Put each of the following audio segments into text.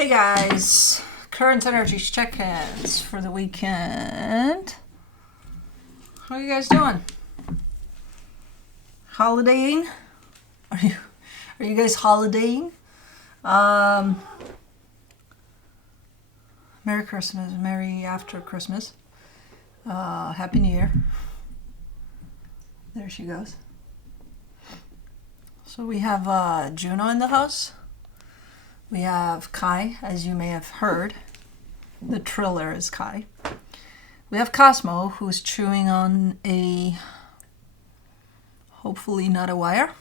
Hey guys, current energies check-ins for the weekend. How are you guys doing? Holidaying? Are you guys holidaying? Merry Christmas, Merry after Christmas. Happy New Year. There she goes. So we have Juno in the house. We have Kai, as you may have heard. The triller is Kai. We have Cosmo, who's chewing on a, hopefully not a wire.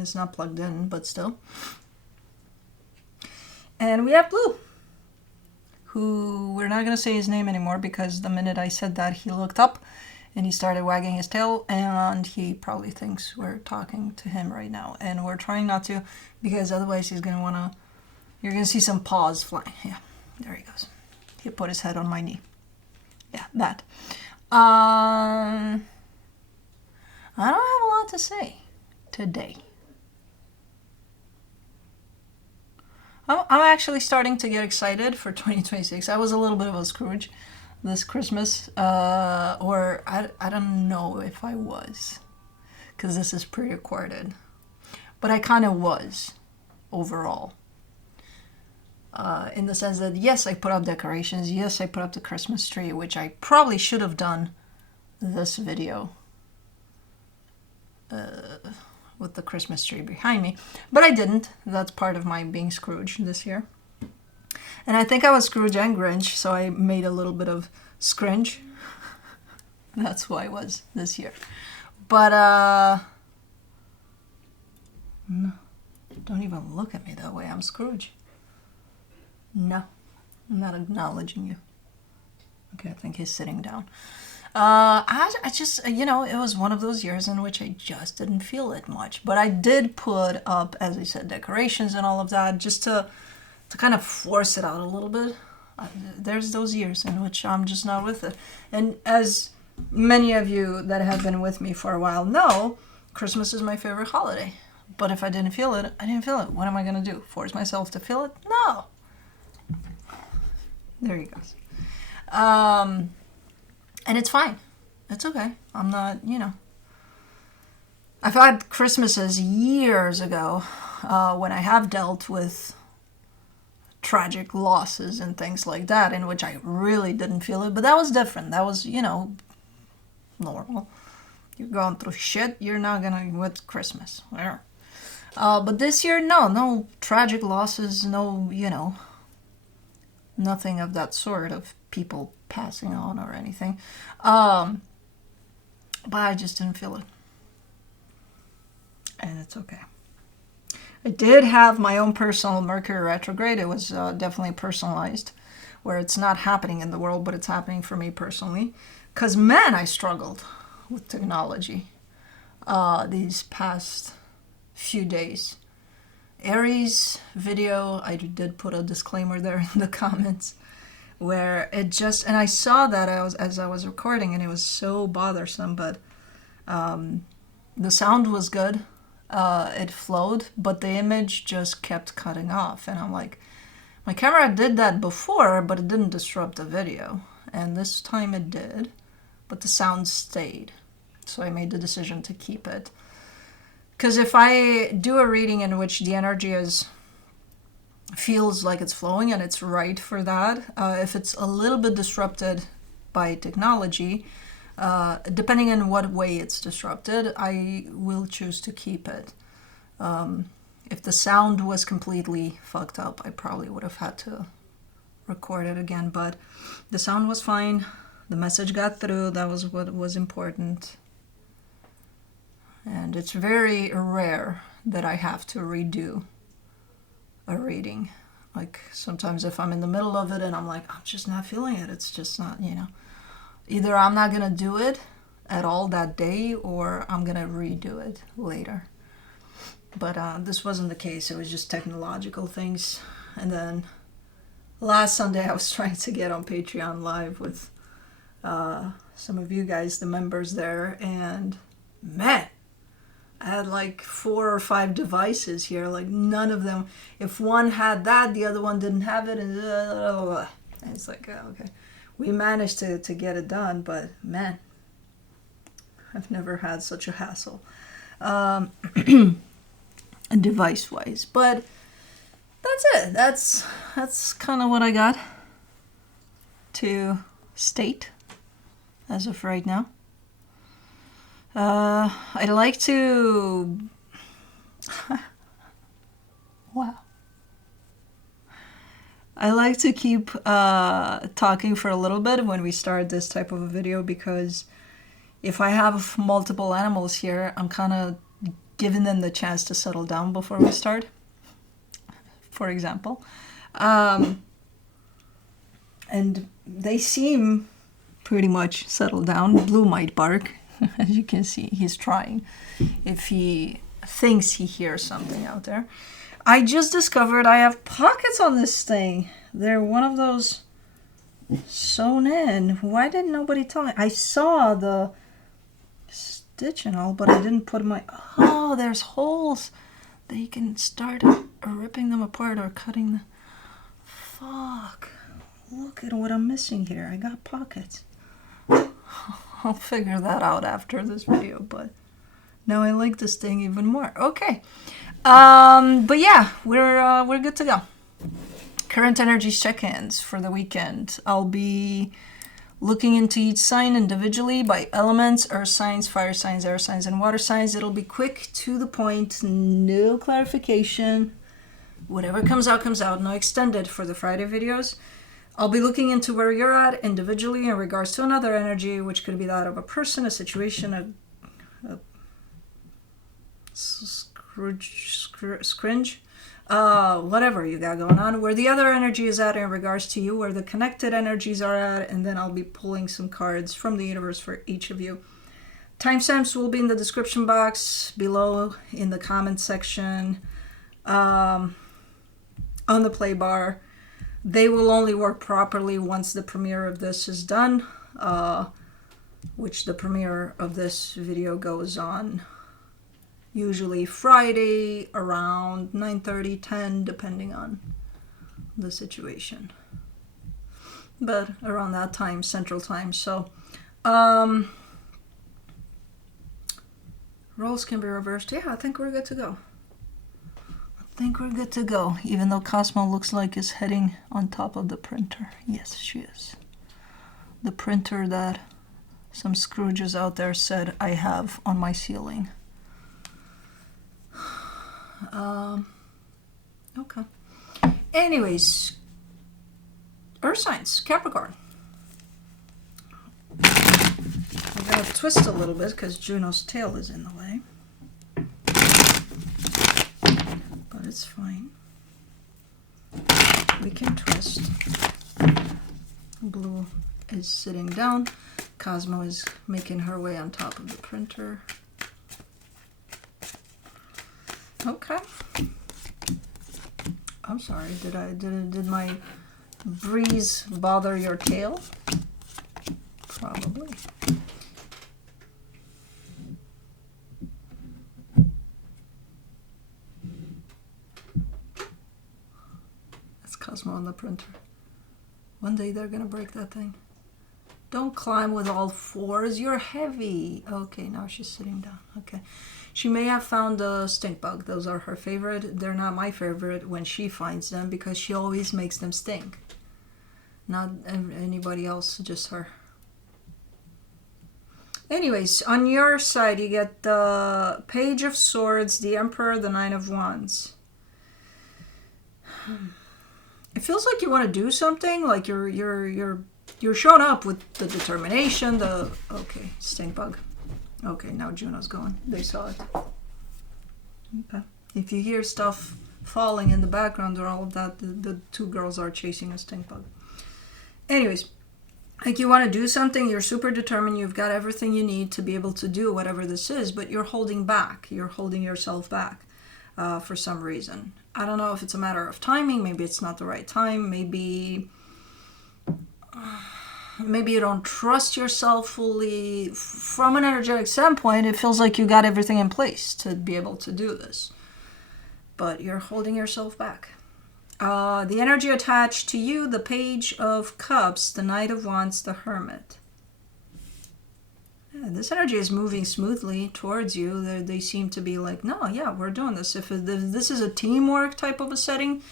It's not plugged in, but still. And we have Blue, who we're not going to say his name anymore because the minute I said that, he looked up and he started wagging his tail, and he probably thinks we're talking to him right now. And we're trying not to, because otherwise he's going to want to. You're going to see some paws flying. Yeah, there he goes. He put his head on my knee. Yeah, that. I don't have a lot to say today. I'm actually starting to get excited for 2026. I was a little bit of a Scrooge this Christmas. Or I don't know if I was, because this is pre-recorded. But I kind of was overall. In the sense that, yes, I put up decorations. Yes, I put up the Christmas tree, which I probably should have done this video with the Christmas tree behind me. But I didn't. That's part of my being Scrooge this year. And I think I was Scrooge and Grinch, so I made a little bit of Scringe. That's who I was this year. But, no, don't even look at me that way. I'm Scrooge. No, I'm not acknowledging you. Okay, I think he's sitting down. I just, it was one of those years in which I just didn't feel it much. But I did put up, as I said, decorations and all of that, just to kind of force it out a little bit. There's those years in which I'm just not with it. And as many of you that have been with me for a while know, Christmas is my favorite holiday. But if I didn't feel it, I didn't feel it. What am I going to do? Force myself to feel it? No. There he goes. And it's fine. It's okay. I'm not, I've had Christmases years ago when I have dealt with tragic losses and things like that, in which I really didn't feel it. But that was different. That was, normal. You're going through shit. You're not going to with Christmas. Whatever. But this year, no tragic losses, no, nothing of that sort of people passing on or anything. But I just didn't feel it. And it's okay. I did have my own personal Mercury retrograde. It was definitely personalized, where it's not happening in the world, but it's happening for me personally. Because, man, I struggled with technology these past few days. Aries video, I did put a disclaimer there in the comments, where it just, and I saw that as I was recording, and it was so bothersome, but the sound was good, it flowed, but the image just kept cutting off, and I'm like, my camera did that before, but it didn't disrupt the video, and this time it did, but the sound stayed, so I made the decision to keep it. Because if I do a reading in which the energy feels like it's flowing and it's right for that, if it's a little bit disrupted by technology, depending on what way it's disrupted, I will choose to keep it. If the sound was completely fucked up, I probably would have had to record it again. But the sound was fine. The message got through. That was what was important. And it's very rare that I have to redo a reading. Like, sometimes if I'm in the middle of it and I'm like, I'm just not feeling it. It's just not, Either I'm not going to do it at all that day, or I'm going to redo it later. But this wasn't the case. It was just technological things. And then last Sunday I was trying to get on Patreon live with some of you guys, the members there. And, man, I had like 4 or 5 devices here. Like none of them, if one had that, the other one didn't have it. And it's like, okay. We managed to get it done, but man, I've never had such a hassle. Device-wise. But that's it. That's kind of what I got to state as of right now. I'd like to... wow. I like to keep talking for a little bit when we start this type of a video, because if I have multiple animals here, I'm kind of giving them the chance to settle down before we start, for example. And they seem pretty much settled down. Blue might bark. As you can see, he's trying if he thinks he hears something out there. I just discovered I have pockets on this thing. They're one of those sewn in. Why didn't nobody tell me? I saw the stitch and all, but I didn't put my... Oh, there's holes that you can start ripping them apart or cutting the... Fuck. Look at what I'm missing here. I got pockets. I'll figure that out after this video, but now I like this thing even more. Okay. But yeah, we're good to go. Current energies check-ins for the weekend. I'll be looking into each sign individually by elements: earth signs, fire signs, air signs, and water signs. It'll be quick, to the point, no clarification. Whatever comes out, comes out. No extended for the Friday videos. I'll be looking into where you're at individually in regards to another energy, which could be that of a person, a situation, a scringe, whatever you got going on, where the other energy is at in regards to you, where the connected energies are at, and then I'll be pulling some cards from the universe for each of you. Timestamps will be in the description box below, in the comment section, on the play bar. They will only work properly once the premiere of this is done, which the premiere of this video goes on usually Friday around 9:30, 10, depending on the situation. But around that time, Central Time. So, roles can be reversed. Yeah, I think we're good to go. I think we're good to go, even though Cosmo looks like is heading on top of the printer. Yes, she is. The printer that some Scrooges out there said I have on my ceiling. Okay. Anyways, Earth signs, Capricorn. I'm going to twist a little bit because Juno's tail is in the way. But it's fine. We can twist. Blue is sitting down. Cosmo is making her way on top of the printer. Okay. I'm sorry. Did my breeze bother your tail? Probably. That's Cosmo on the printer. One day they're gonna break that thing. Don't climb with all fours. You're heavy. Okay, now she's sitting down. Okay. She may have found a stink bug. Those are her favorite. They're not my favorite when she finds them because she always makes them stink. Not anybody else, just her. Anyways, on your side, you get the Page of Swords, the Emperor, the Nine of Wands. It feels like you want to do something, like you're showing up with the determination, the... Okay, stink bug. Okay, now Juno's going. They saw it. Okay. If you hear stuff falling in the background or all of that, the two girls are chasing a stink bug. Anyways, like you want to do something, you're super determined, you've got everything you need to be able to do whatever this is, but you're holding back. You're holding yourself back for some reason. I don't know if it's a matter of timing. Maybe it's not the right time. Maybe... maybe you don't trust yourself fully. From an energetic standpoint, it feels like you got everything in place to be able to do this, but you're holding yourself back. The energy attached to you, the Page of Cups, the Knight of Wands, the Hermit. Yeah, this energy is moving smoothly towards you. They seem to be like, no, yeah, we're doing this. If this is a teamwork type of a setting,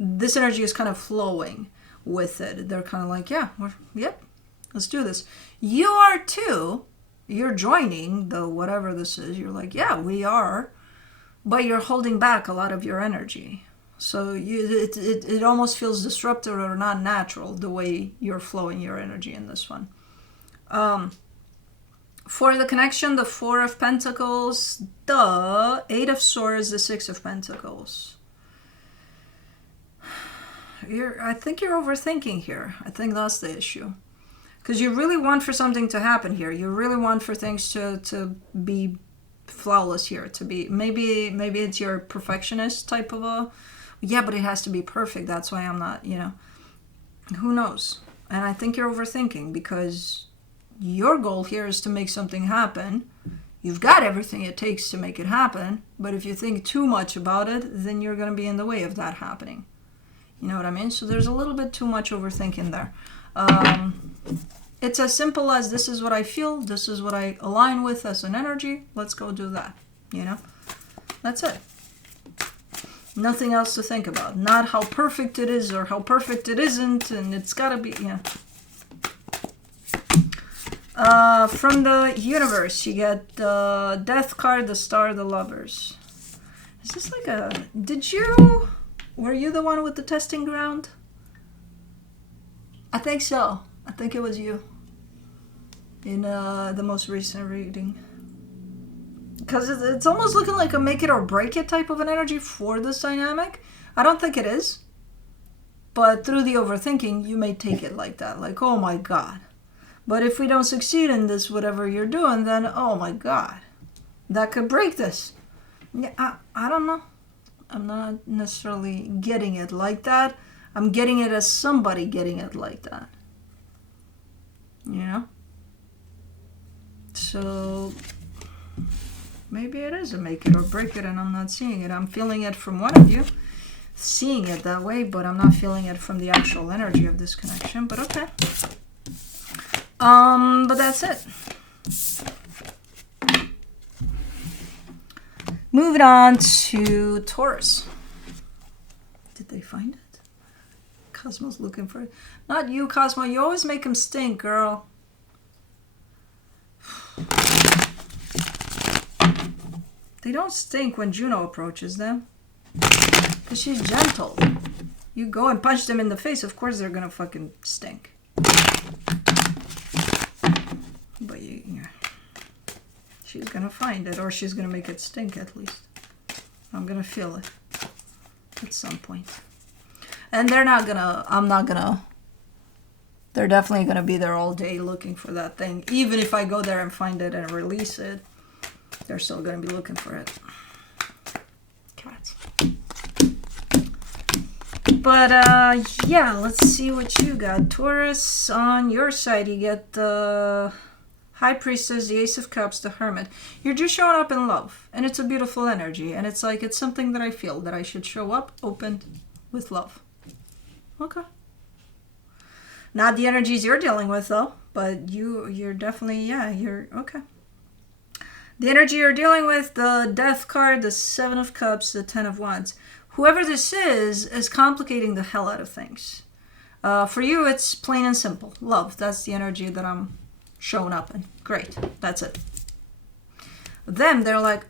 this energy is kind of flowing with it. They're kind of like, yeah, yep, let's do this. You are too. You're joining the whatever this is. You're like, yeah, we are. But you're holding back a lot of your energy. So it almost feels disruptive or not natural the way you're flowing your energy in this one. For the connection, the Four of Pentacles, the Eight of Swords, the Six of Pentacles. I think you're overthinking here. I think that's the issue. Because you really want for something to happen here. You really want for things to be flawless here. To be maybe it's your perfectionist type of a... Yeah, but it has to be perfect. That's why I'm not, who knows? And I think you're overthinking because your goal here is to make something happen. You've got everything it takes to make it happen. But if you think too much about it, then you're going to be in the way of that happening. You know what I mean? So there's a little bit too much overthinking there. It's as simple as this is what I feel. This is what I align with as an energy. Let's go do that. That's it. Nothing else to think about. Not how perfect it is or how perfect it isn't. And it's got to be, from the universe, you get the Death card, the Star, the Lovers. Is this like a... Were you the one with the testing ground? I think so. I think it was you. In the most recent reading. Because it's almost looking like a make it or break it type of an energy for this dynamic. I don't think it is. But through the overthinking, you may take it like that. Like, oh my God. But if we don't succeed in this, whatever you're doing, then, oh my God. That could break this. Yeah, I don't know. I'm not necessarily getting it like that. I'm getting it as somebody getting it like that. So... maybe it is a make it or break it and I'm not seeing it. I'm feeling it from one of you, seeing it that way, but I'm not feeling it from the actual energy of this connection, but okay. But that's it. Moving on to Taurus. Did they find it? Cosmo's looking for it. Not you, Cosmo. You always make him stink, girl. They don't stink when Juno approaches them. Because she's gentle. You go and punch them in the face, of course they're gonna fucking stink. But she's gonna find it, or she's gonna make it stink at least. I'm gonna feel it at some point. And they're not gonna, they're definitely gonna be there all day looking for that thing. Even if I go there and find it and release it, they're still going to be looking for it. Cats. But, yeah, let's see what you got. Taurus, on your side, you get the High Priestess, the Ace of Cups, the Hermit. You're just showing up in love. And it's a beautiful energy. And it's like, it's something that I feel that I should show up open with love. Okay. Not the energies you're dealing with, though. But you're definitely, yeah, you're, okay. The energy you're dealing with, the Death card, the Seven of Cups, the Ten of Wands. Whoever this is complicating the hell out of things. For you, it's plain and simple. Love. That's the energy that I'm showing up in. Great. That's it. Them, they're like,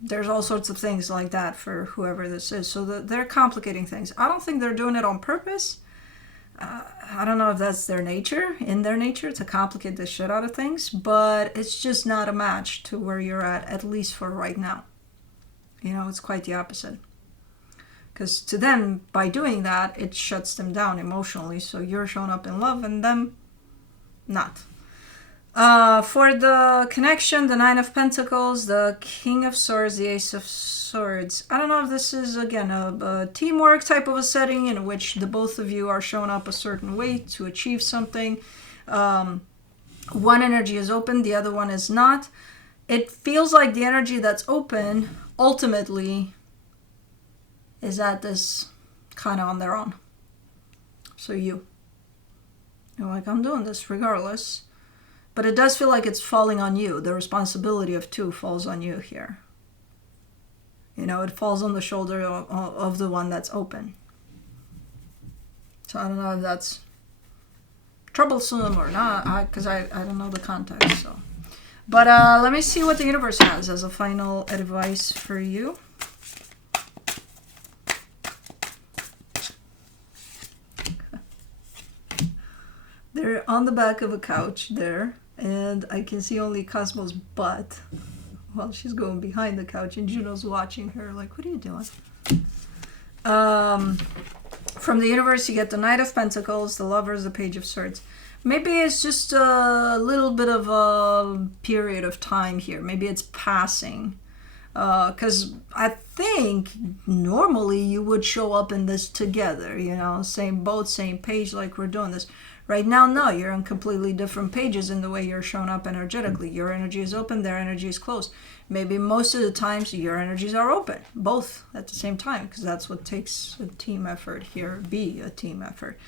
There's all sorts of things like that for whoever this is. So they're complicating things. I don't think they're doing it on purpose. I don't know if that's their nature, to complicate the shit out of things, but it's just not a match to where you're at least for right now. It's quite the opposite. Because to them, by doing that, it shuts them down emotionally, so you're showing up in love and them not. For the connection, the Nine of Pentacles, the King of Swords, the Ace of Swords. I don't know if this is, again, a teamwork type of a setting in which the both of you are showing up a certain way to achieve something. One energy is open, the other one is not. It feels like the energy that's open ultimately is at this kind of on their own. So you're like, I'm doing this regardless. But it does feel like it's falling on you. The responsibility of two falls on you here. You know, it falls on the shoulder of the one that's open. So I don't know if that's troublesome or not, because I don't know the context. So, but let me see what the universe has as a final advice for you. They're on the back of a couch there, and I can see only Cosmo's butt. Well, she's going behind the couch, and Juno's watching her like, what are you doing? From the universe, you get the Knight of Pentacles, the Lovers, the Page of Swords. Maybe it's just a little bit of a period of time here. Maybe it's passing. Because I think normally you would show up in this together, you know, same boat, same page, like we're doing this. Right now, no, you're on completely different pages in the way you're showing up energetically. Your energy is open, their energy is closed. Maybe most of the times your energies are open, both at the same time, because that's what takes a team effort here, be a team effort.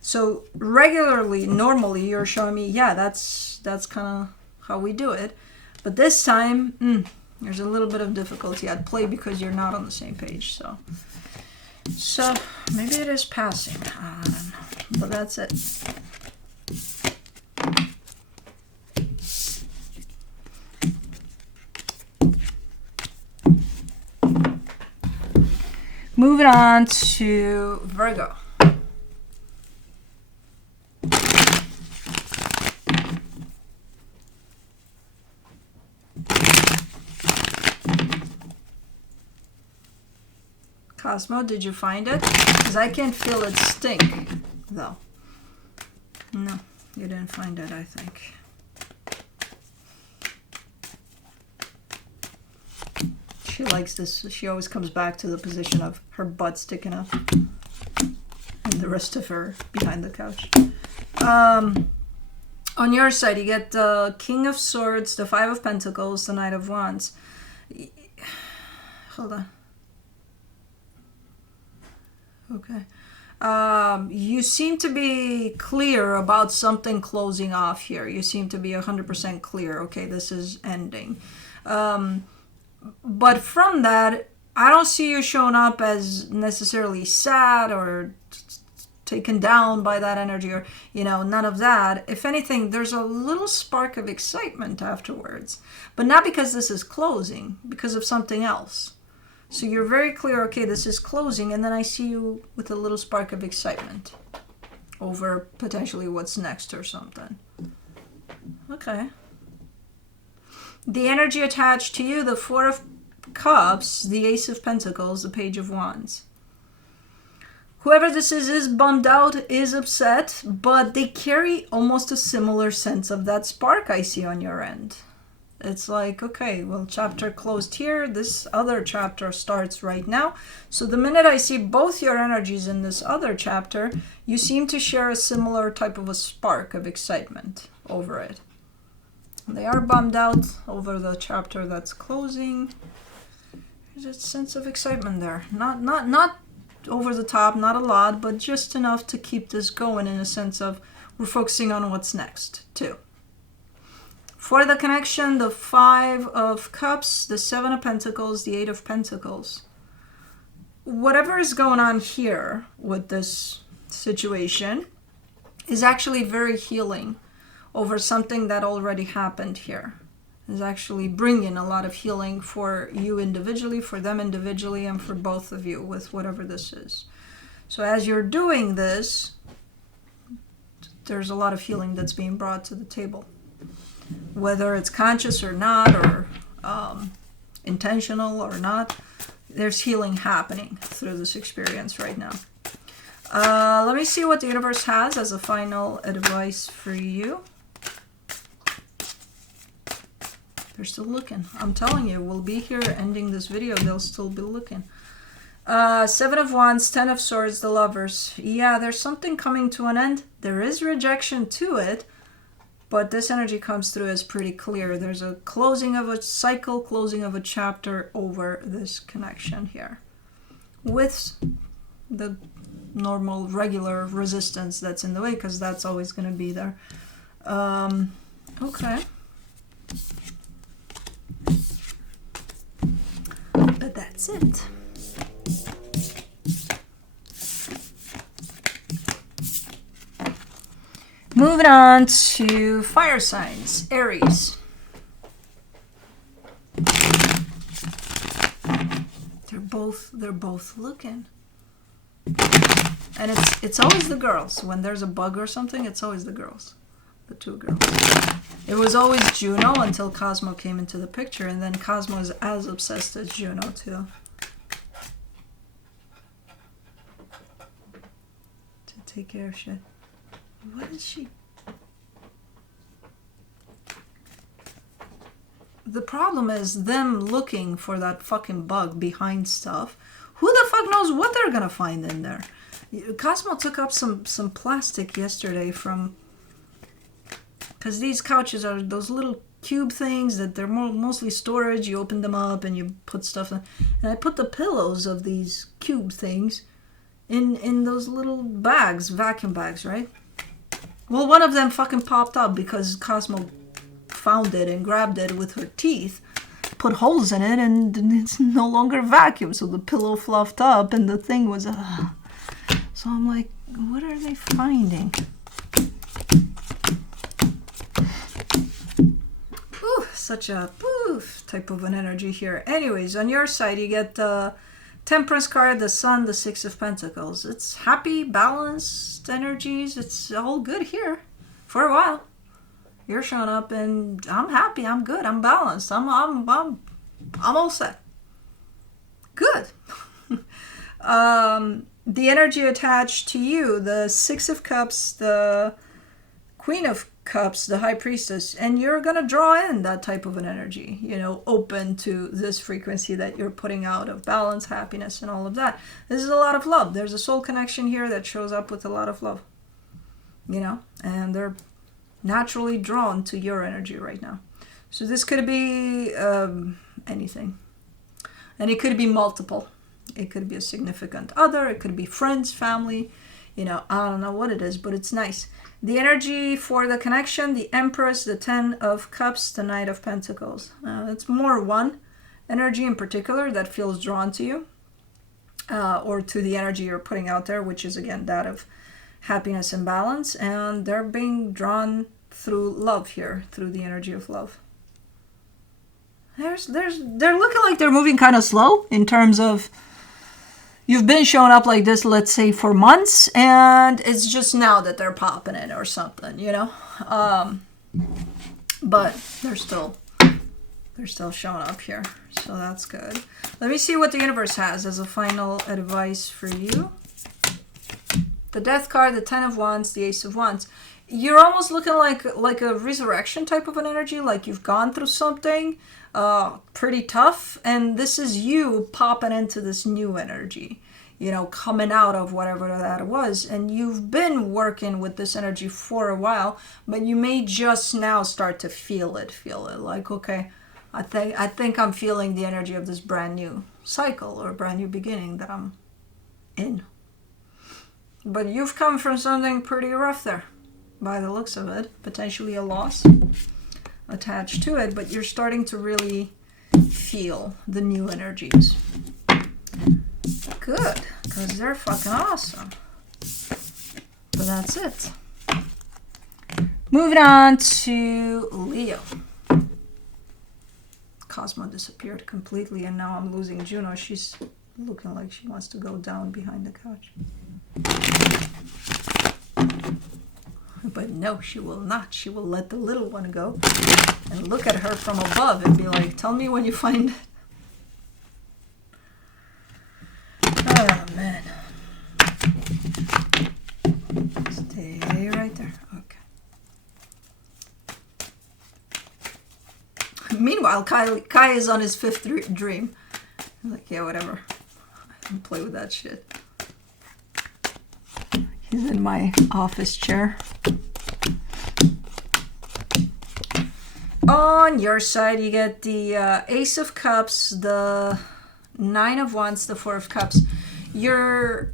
So regularly, normally, you're showing me, yeah, that's kind of how we do it. But this time, there's a little bit of difficulty at play because you're not on the same page. So maybe it is passing. I don't know. But that's it. Moving on to Virgo. Cosmo, did you find it? Because I can't feel it stink, though. No, you didn't find it, I think. She likes this. She always comes back to the position of her butt sticking up and the rest of her behind the couch. On your side, you get the King of Swords, the Five of Pentacles, the Knight of Wands. Hold on. Okay. You seem to be clear about something closing off here. You seem to be 100% clear. Okay, this is ending. But from that, I don't see you showing up as necessarily sad or taken down by that energy or, you know, none of that. If anything, there's a little spark of excitement afterwards. But not because this is closing, because of something else. So you're very clear, okay, this is closing, and then I see you with a little spark of excitement over potentially what's next or something. Okay. The energy attached to you, the Four of Cups, the Ace of Pentacles, the Page of Wands. Whoever this is bummed out, is upset, but they carry almost a similar sense of that spark I see on your end. It's like, okay, well, chapter closed here. This other chapter starts right now. So the minute I see both your energies in this other chapter, you seem to share a similar type of a spark of excitement over it. They are bummed out over the chapter that's closing. There's a sense of excitement there. Not over the top, not a lot, but just enough to keep this going in a sense of we're focusing on what's next, too. For the connection, the Five of Cups, the Seven of Pentacles, the Eight of Pentacles. Whatever is going on here with this situation is actually very healing over something that already happened here. Is actually bringing a lot of healing for you individually, for them individually, and for both of you with whatever this is. So as you're doing this, there's a lot of healing that's being brought to the table. Whether it's conscious or not, or intentional or not, there's healing happening through this experience right now. Let me see what the universe has as a final advice for you. They're still looking. I'm telling you, we'll be here ending this video. They'll still be looking. 7 of Wands, 10 of Swords, the Lovers. Yeah, there's something coming to an end. There is rejection to it, but this energy comes through as pretty clear. There's a closing of a cycle, closing of a chapter over this connection here, with the normal, regular resistance that's in the way, because that's always going to be there. Okay. But that's it. Moving on to fire signs, Aries. They're both looking. And it's always the girls. When there's a bug or something, it's always the girls. The 2 girls. It was always Juno until Cosmo came into the picture, and then Cosmo is as obsessed as Juno too. To take care of shit. What is she? The problem is them looking for that fucking bug behind stuff. Who the fuck knows what they're gonna find in there? Cosmo took up some plastic yesterday from... Because these couches are those little cube things that they're mostly storage. You open them up and you put stuff in. And I put the pillows of these cube things in those little bags, vacuum bags, right? Well, one of them fucking popped up because Cosmo found it and grabbed it with her teeth, put holes in it, and it's no longer vacuum. So the pillow fluffed up and the thing was... So I'm like, what are they finding? Ooh, such a poof type of an energy here. Anyways, on your side, you get the Temperance card, the Sun, the 6 of Pentacles. It's happy, balanced energies. It's all good here for a while. You're showing up, and I'm happy. I'm good. I'm balanced. I'm all set. Good. The energy attached to you, the 6 of Cups, the Queen of Cups, the High Priestess, and you're going to draw in that type of an energy, you know, open to this frequency that you're putting out of balance, happiness, and all of that. This is a lot of love. There's a soul connection here that shows up with a lot of love, you know, and they're naturally drawn to your energy right now. So this could be anything, and it could be multiple. It could be a significant other. It could be friends, family. You know, I don't know what it is, but it's nice. The energy for the connection, the Empress, the 10 of Cups, the Knight of Pentacles. It's more one energy in particular that feels drawn to you, or to the energy you're putting out there, which is, again, that of happiness and balance. And they're being drawn through love here, through the energy of love. They're looking like they're moving kind of slow in terms of... You've been showing up like this, let's say, for months, and it's just now that they're popping in or something, you know? But they're still showing up here, so that's good. Let me see what the universe has as a final advice for you. The Death card, the 10 of Wands, the Ace of Wands. You're almost looking like a resurrection type of an energy, like you've gone through something pretty tough, and this is you popping into this new energy, you know, coming out of whatever that was. And you've been working with this energy for a while, but you may just now start to feel it like, okay, I think I'm feeling the energy of this brand new cycle or brand new beginning that I'm in. But you've come from something pretty rough there, by the looks of it, potentially a loss attached to it, but you're starting to really feel the new energies. Good, because they're fucking awesome. But that's it. Moving on to Leo. Cosmo disappeared completely, and now I'm losing Juno. She's looking like she wants to go down behind the couch. But no, she will not. She will let the little one go and look at her from above and be like, tell me when you find it. Oh, man. Stay right there. Okay. Meanwhile, Meanwhile, Kai is on his 5th dream. I'm like, yeah, whatever. I don't play with that shit. He's in my office chair. On your side, you get the Ace of Cups, the 9 of Wands, the 4 of Cups. You're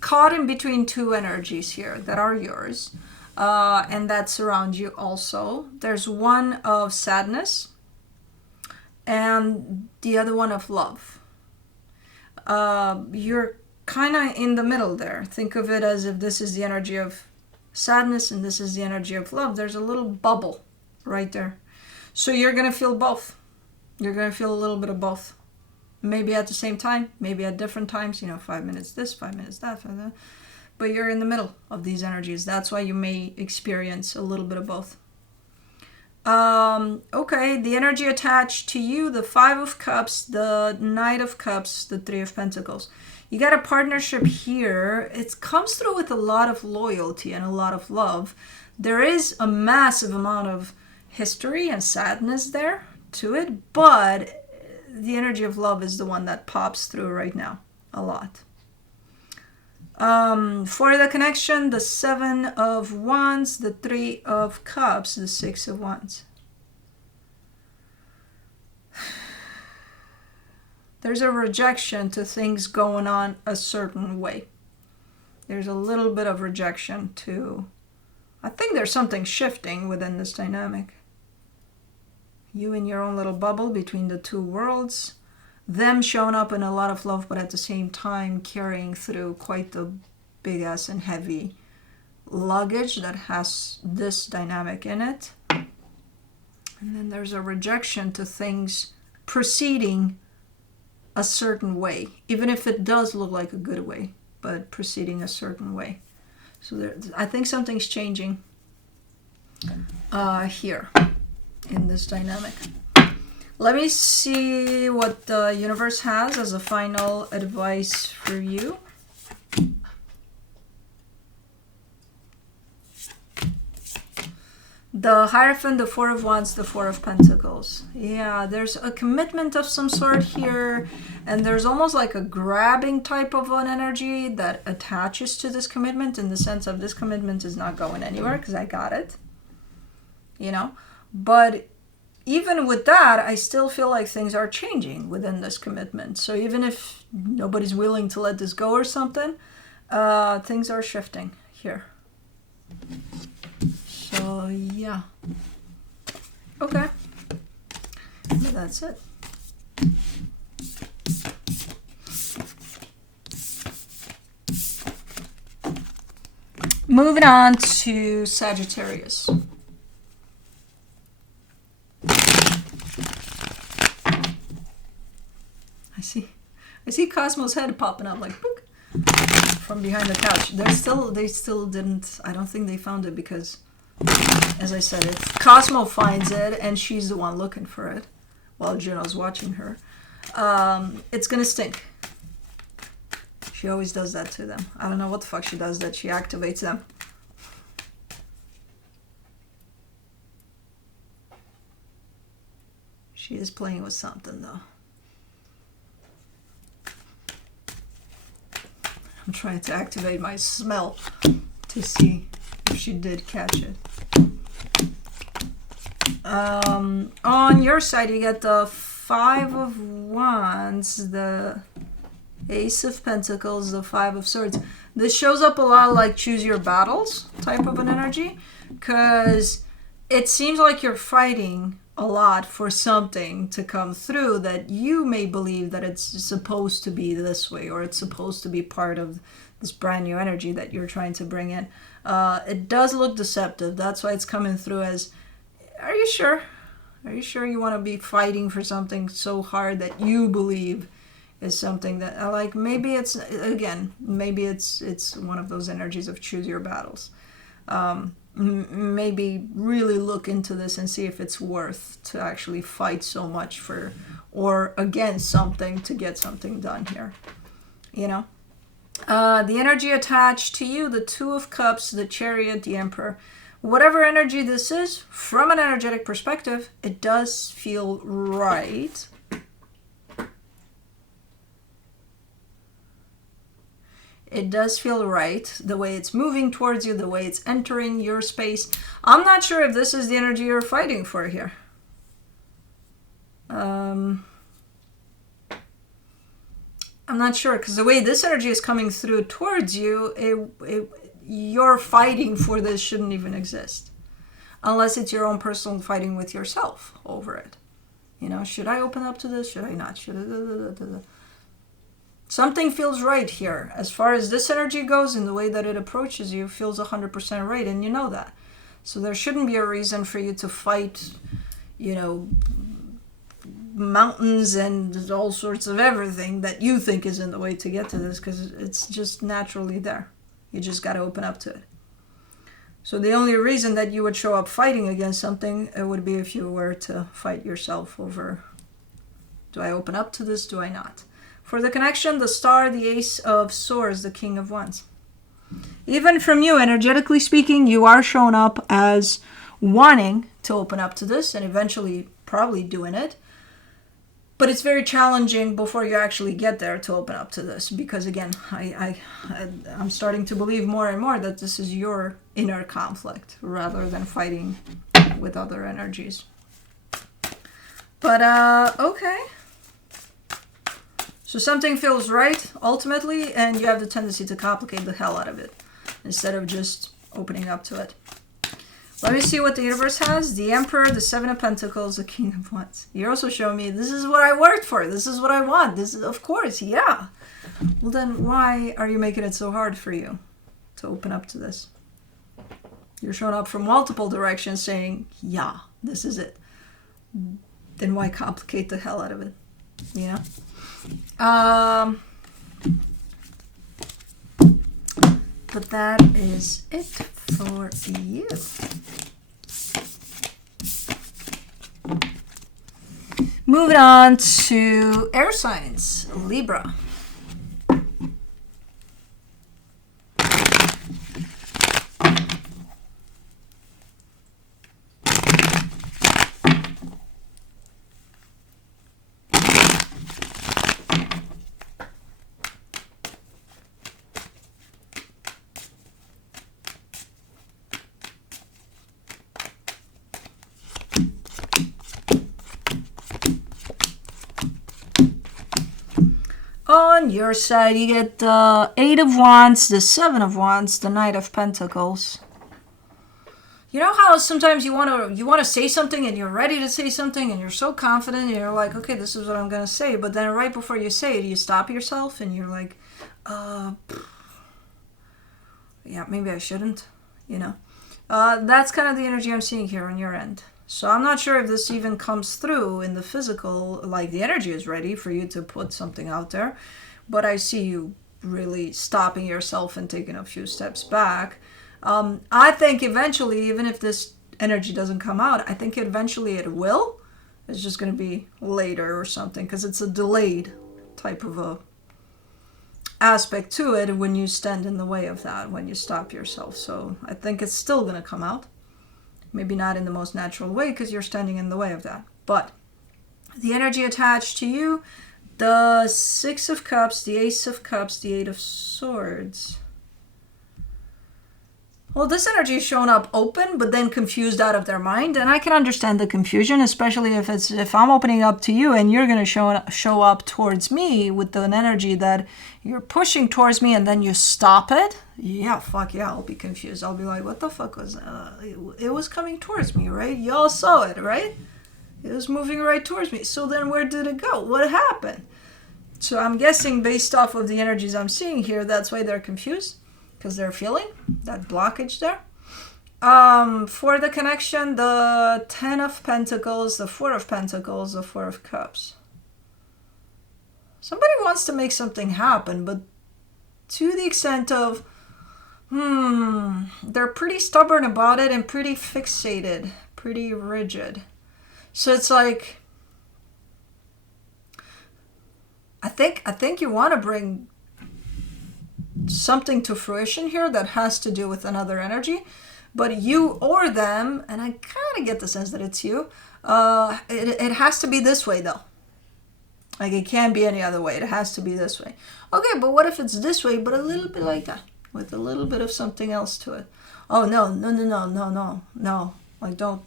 caught in between 2 energies here that are yours, and that surround you also. There's one of sadness and the other one of love. You're kind of in the middle there. Think of it as if this is the energy of sadness and this is the energy of love. There's a little bubble right there. So you're going to feel both. You're going to feel a little bit of both. Maybe at the same time, maybe at different times, 5 minutes this, 5 minutes that, 5 that. But you're in the middle of these energies. That's why you may experience a little bit of both. Okay, the energy attached to you, the 5 of Cups, the Knight of Cups, the 3 of Pentacles. You got a partnership here. It comes through with a lot of loyalty and a lot of love. There is a massive amount of history and sadness there to it, but the energy of love is the one that pops through right now a lot. For the connection, the 7 of Wands, the 3 of Cups, the 6 of Wands. There's a rejection to things going on a certain way. There's a little bit of rejection to, I think there's something shifting within this dynamic. You in your own little bubble between the 2 worlds. Them showing up in a lot of love, but at the same time carrying through quite the big ass and heavy luggage that has this dynamic in it. And then there's a rejection to things proceeding a certain way, even if it does look like a good way, but proceeding a certain way. So there, I think something's changing here in this dynamic. Let me see what the universe has as a final advice for you. The Hierophant, the 4 of Wands, the 4 of Pentacles. Yeah, there's a commitment of some sort here, and there's almost like a grabbing type of an energy that attaches to this commitment, in the sense of this commitment is not going anywhere because I got it. But even with that, I still feel like things are changing within this commitment. So even if nobody's willing to let this go or something, things are shifting here. So yeah. Okay. That's it. Moving on to Sagittarius. I see Cosmo's head popping up like boop, from behind the couch. They still didn't, I don't think they found it, because as I said, if Cosmo finds it and she's the one looking for it while Juno's watching her, it's gonna stink. She always does that to them. I don't know what the fuck she does, that she activates them. She is playing with something though. I'm trying to activate my smell to see if she did catch it. On your side, you get the 5 of Wands, the Ace of Pentacles, the 5 of Swords. This shows up a lot like choose your battles type of an energy, because it seems like you're fighting a lot for something to come through that you may believe that it's supposed to be this way, or it's supposed to be part of this brand new energy that you're trying to bring in. It does look deceptive. That's why it's coming through as, are you sure? Are you sure you want to be fighting for something so hard that you believe is something that, like, maybe it's, again, maybe it's one of those energies of choose your battles. Maybe really look into this and see if it's worth to actually fight so much for or against something to get something done here. The energy attached to you, the 2 of Cups, the Chariot, the Emperor. Whatever energy this is, from an energetic perspective, it does feel right. It does feel right, the way it's moving towards you, the way it's entering your space. I'm not sure if this is the energy you're fighting for here. I'm not sure, because the way this energy is coming through towards you, you're fighting for this shouldn't even exist. Unless it's your own personal fighting with yourself over it. You know, should I open up to this? Should I not? Should I? Something feels right here. As far as this energy goes, in the way that it approaches you, feels 100% right, and you know that. So there shouldn't be a reason for you to fight, you know, mountains and all sorts of everything that you think is in the way to get to this, because it's just naturally there. You just got to open up to it. So the only reason that you would show up fighting against something, it would be if you were to fight yourself over, do I open up to this, do I not? For the connection, the star, the ace of swords, the king of wands. Even from you, energetically speaking, you are shown up as wanting to open up to this and eventually probably doing it. But it's very challenging before you actually get there to open up to this. Because again, I'm starting to believe more and more that this is your inner conflict rather than fighting with other energies. But, okay. So something feels right, ultimately, and you have the tendency to complicate the hell out of it instead of just opening up to it. Let me see what the universe has. The Emperor, the Seven of Pentacles, the King of Wands. You're also showing me this is what I worked for. This is what I want. This is, of course, yeah. Well, then why are you making it so hard for you to open up to this? You're showing up from multiple directions saying, yeah, this is it. Then why complicate the hell out of it? You know? But that is it for you. Moving on to air signs, Libra. On your side, you get the Eight of Wands, the Seven of Wands, the Knight of Pentacles. You know how sometimes you want to say something and you're ready to say something and you're so confident and you're like, okay, this is what I'm going to say. But then right before you say it, you stop yourself and you're like, yeah, maybe I shouldn't, you know. That's kind of the energy I'm seeing here on your end. So I'm not sure if this even comes through in the physical, like the energy is ready for you to put something out there. But I see you really stopping yourself and taking a few steps back. I think eventually, even if this energy doesn't come out, I think eventually it will. It's just going to be later or something, because it's a delayed type of a aspect to it when you stand in the way of that, when you stop yourself. So I think it's still going to come out. Maybe not in the most natural way because you're standing in the way of that. But the energy attached to you, the Six of Cups, the Ace of Cups, the Eight of Swords. Well, this energy is showing up open, but then confused out of their mind. And I can understand the confusion, especially if I'm opening up to you and you're going to show up towards me with an energy that you're pushing towards me and then you stop it. Yeah, fuck yeah, I'll be confused. I'll be like, what the fuck was it was coming towards me, right? Y'all saw it, right? It was moving right towards me. So then where did it go? What happened? So I'm guessing based off of the energies I'm seeing here, that's why they're confused. Because they're feeling that blockage there. For the connection, the Ten of Pentacles, the Four of Pentacles, the Four of Cups. Somebody wants to make something happen, but to the extent of, they're pretty stubborn about it and pretty fixated, pretty rigid. So it's like, I think you want to bring something to fruition here that has to do with another energy, but you or them, and I kind of get the sense that it's you, it has to be this way though. Like it can't be any other way. It has to be this way. Okay, but what if it's this way, but a little bit like that, with a little bit of something else to it? Oh no, no, no, no, no, no, no. Like don't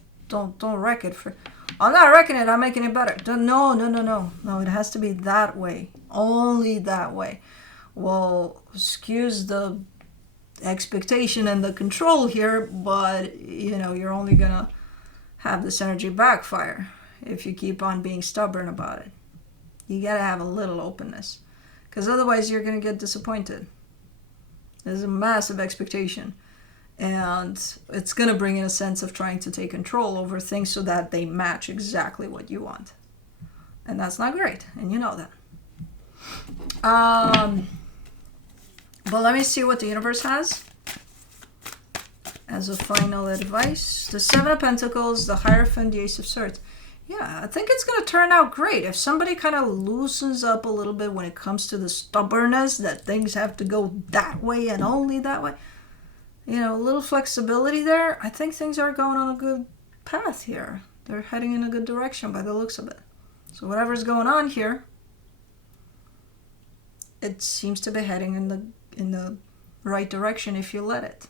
wreck it for. I'm not wrecking it. I'm making it better. No, no, no, no, no. It has to be that way. Only that way. Well, excuse the expectation and the control here, but you know you're only gonna have this energy backfire if you keep on being stubborn about it. You gotta have a little openness, because otherwise you're gonna get disappointed. There's a massive expectation, and it's gonna bring in a sense of trying to take control over things so that they match exactly what you want, and that's not great, and you know that. But let me see what the universe has as a final advice. The Seven of Pentacles, the Hierophant, the Ace of Swords. Yeah, I think it's going to turn out great. If somebody kind of loosens up a little bit when it comes to the stubbornness that things have to go that way and only that way, you know, a little flexibility there, I think things are going on a good path here. They're heading in a good direction by the looks of it. So whatever's going on here, it seems to be heading in the right direction if you let it.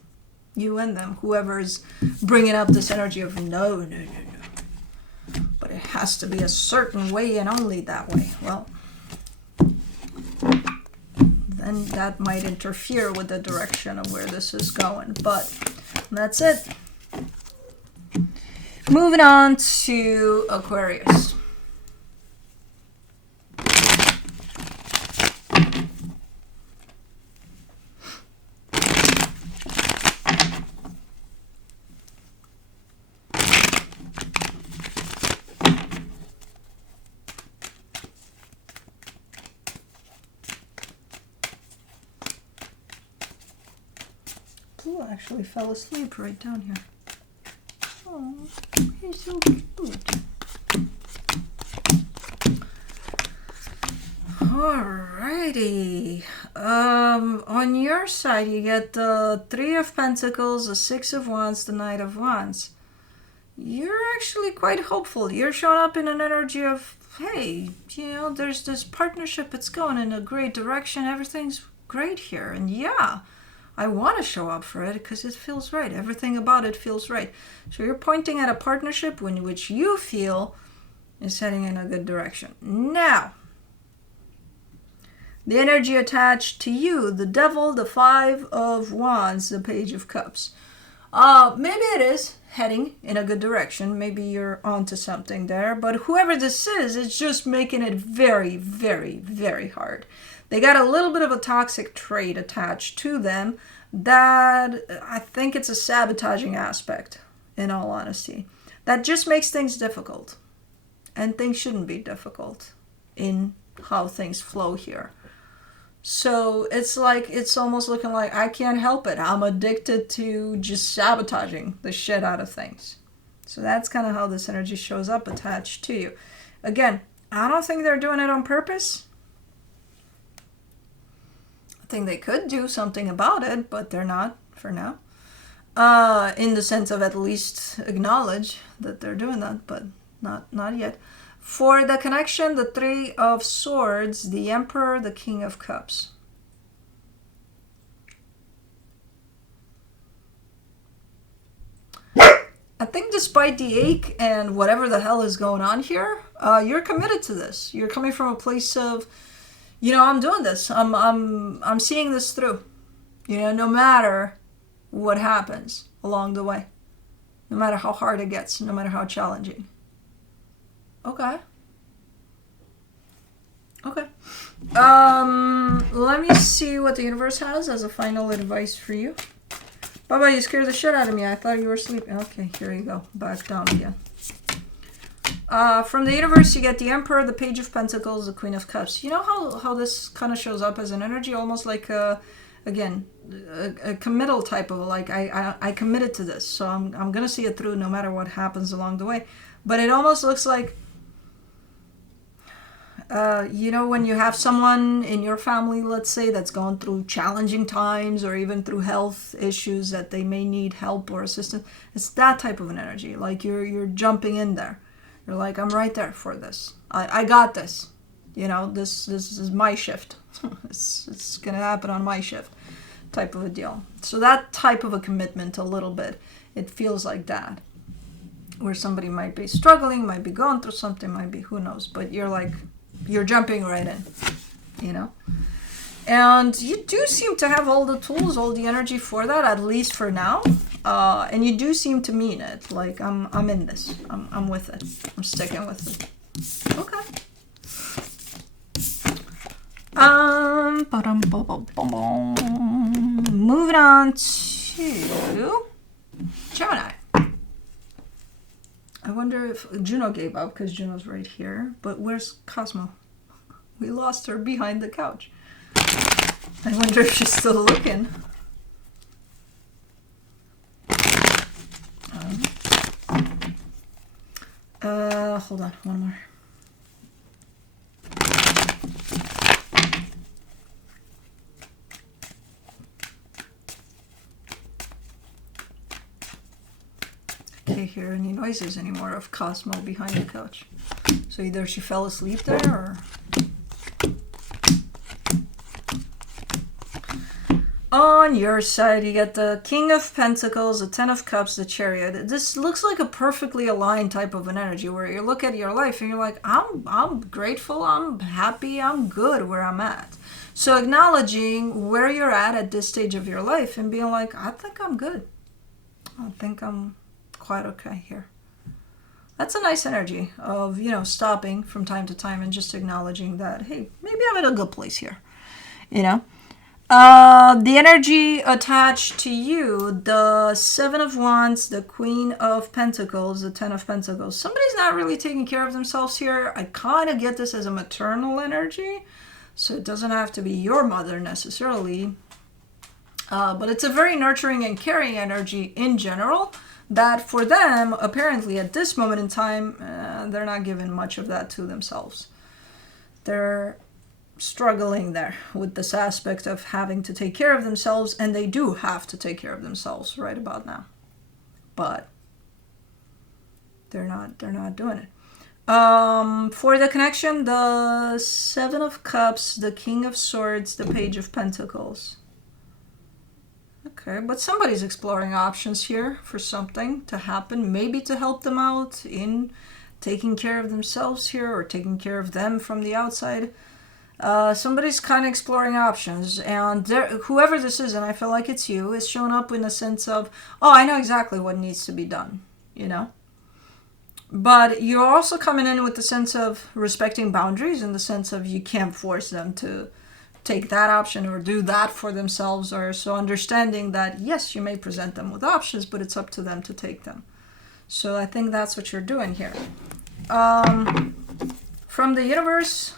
You and them, whoever is bringing up this energy of no, no, no, no. But it has to be a certain way and only that way. Well, then that might interfere with the direction of where this is going. But that's it. Moving on to Aquarius. Blue actually fell asleep right down here. Oh, he's so cute. Alrighty. On your side, you get the Three of Pentacles, the Six of Wands, the Knight of Wands. You're actually quite hopeful. You're showing up in an energy of, hey, you know, there's this partnership. It's going in a great direction. Everything's great here. And yeah, I want to show up for it because it feels right. Everything about it feels right. So you're pointing at a partnership in which you feel is heading in a good direction. Now, the energy attached to you, the Devil, the Five of Wands, the Page of Cups. Maybe it is heading in a good direction. Maybe you're onto something there. But whoever this is, it's just making it very, very, very hard. They got a little bit of a toxic trait attached to them that I think it's a sabotaging aspect, in all honesty. That just makes things difficult. And things shouldn't be difficult in how things flow here. So it's like, it's almost looking like I can't help it. I'm addicted to just sabotaging the shit out of things. So that's kind of how this energy shows up attached to you. Again, I don't think they're doing it on purpose. I think they could do something about it, but they're not for now. In the sense of at least acknowledge that they're doing that, but not yet. For the connection, the Three of Swords, the Emperor, the King of Cups. I think despite the ache and whatever the hell is going on here, you're committed to this. You're coming from a place of, you know, I'm doing this. I'm seeing this through. You know, no matter what happens along the way. No matter how hard it gets, no matter how challenging. Okay. Okay. Let me see what the universe has as a final advice for you. Baba, you scared the shit out of me. I thought you were sleeping. Okay, here you go. Back down again. From the universe, you get the Emperor, the Page of Pentacles, the Queen of Cups. You know how this kind of shows up as an energy? Almost like, again, a committal type of, like, I committed to this. So I'm going to see it through no matter what happens along the way. But it almost looks like You know, when you have someone in your family, let's say, that's gone through challenging times or even through health issues that they may need help or assistance, it's that type of an energy. Like you're jumping in there. You're like, I'm right there for this. I got this. You know, this is my shift. it's gonna happen on my shift, type of a deal. So that type of a commitment, a little bit, it feels like that. Where somebody might be struggling, might be going through something, might be, who knows, but you're like, you're jumping right in, you know? And you do seem to have all the tools, all the energy for that, at least for now. And you do seem to mean it. Like, I'm in this. I'm with it. I'm sticking with it. Okay. Moving on to Gemini. I wonder if Juno gave up because Juno's right here. But where's Cosmo? We lost her behind the couch. I wonder if she's still looking. Hold on, one more. Can't hear any noises anymore of Cosmo behind the couch. So either she fell asleep there or... On your side, you get the King of Pentacles, the Ten of Cups, the Chariot. This looks like a perfectly aligned type of an energy where you look at your life and you're like, I'm grateful, I'm happy, I'm good where I'm at. So acknowledging where you're at this stage of your life and being like, I think I'm good. I think I'm quite okay here. That's a nice energy of, you know, stopping from time to time and just acknowledging that, hey, maybe I'm in a good place here, you know. The energy attached to you, the Seven of Wands, the Queen of Pentacles, the Ten of Pentacles. Somebody's not really taking care of themselves here. I kind of get this as a maternal energy, so it doesn't have to be your mother necessarily. But it's a very nurturing and caring energy in general that for them, apparently at this moment in time, they're not giving much of that to themselves. They're struggling there with this aspect of having to take care of themselves, and they do have to take care of themselves right about now. But they're not doing it. For the connection, the Seven of Cups, the King of Swords, the Page of Pentacles. Okay, but somebody's exploring options here for something to happen, maybe to help them out in taking care of themselves here or taking care of them from the outside. Somebody's kind of exploring options, and whoever this is, and I feel like it's you, is showing up in a sense of, oh, I know exactly what needs to be done, you know? But you're also coming in with the sense of respecting boundaries, in the sense of you can't force them to take that option or do that for themselves, or so understanding that, yes, you may present them with options, but it's up to them to take them. So I think that's what you're doing here. From the universe,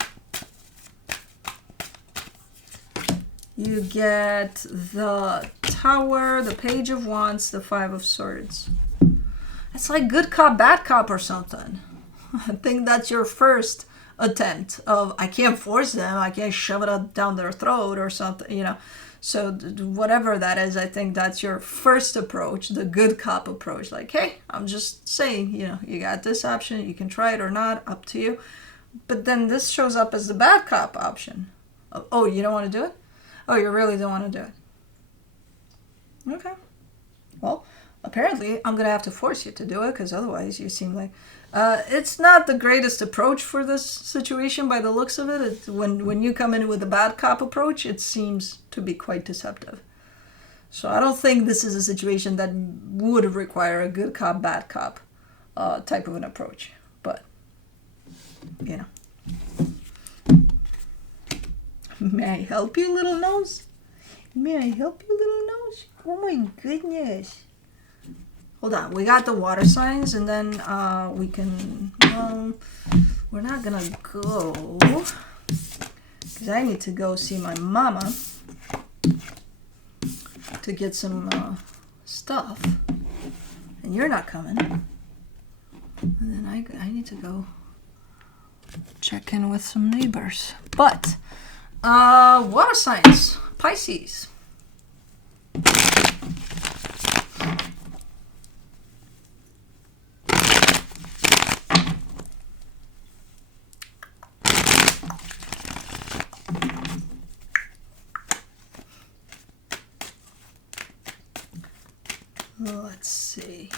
you get the Tower, the Page of Wands, the Five of Swords. It's like good cop, bad cop or something. I think that's your first attempt of, I can't force them, I can't shove it down their throat or something, you know. So whatever that is, I think that's your first approach, the good cop approach. Like, hey, I'm just saying, you know, you got this option, you can try it or not, up to you. But then this shows up as the bad cop option. Oh, you don't want to do it? Oh, you really don't want to do it? Okay. Well, apparently I'm going to have to force you to do it, because otherwise you seem like... it's not the greatest approach for this situation by the looks of it. When you come in with a bad cop approach, it seems to be quite deceptive. So I don't think this is a situation that would require a good cop, bad cop type of an approach. But, you know. May I help you, little nose? May I help you, little nose? Oh my goodness. Hold on, we got the water signs, and then we can, we're not gonna go, because I need to go see my mama to get some stuff, and you're not coming, and then I need to go check in with some neighbors. But water signs, Pisces. Let's see.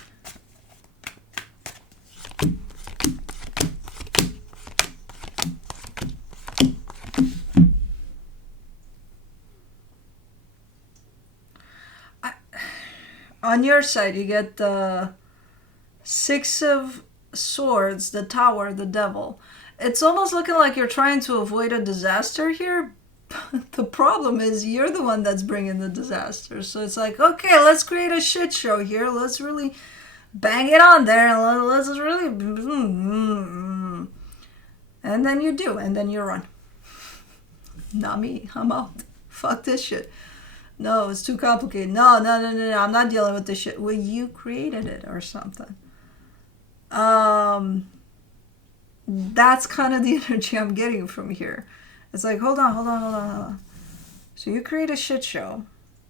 On your side, you get the Six of Swords, the Tower, the Devil. It's almost looking like you're trying to avoid a disaster here. The problem is you're the one that's bringing the disaster. So it's like, okay, let's create a shit show here. Let's really bang it on there. And let's really... And then you do. And then you run. Not me. I'm out. Fuck this shit. No, it's too complicated. No. I'm not dealing with this shit. Well, you created it or something. That's kind of the energy I'm getting from here. It's like, hold on. So you create a shit show.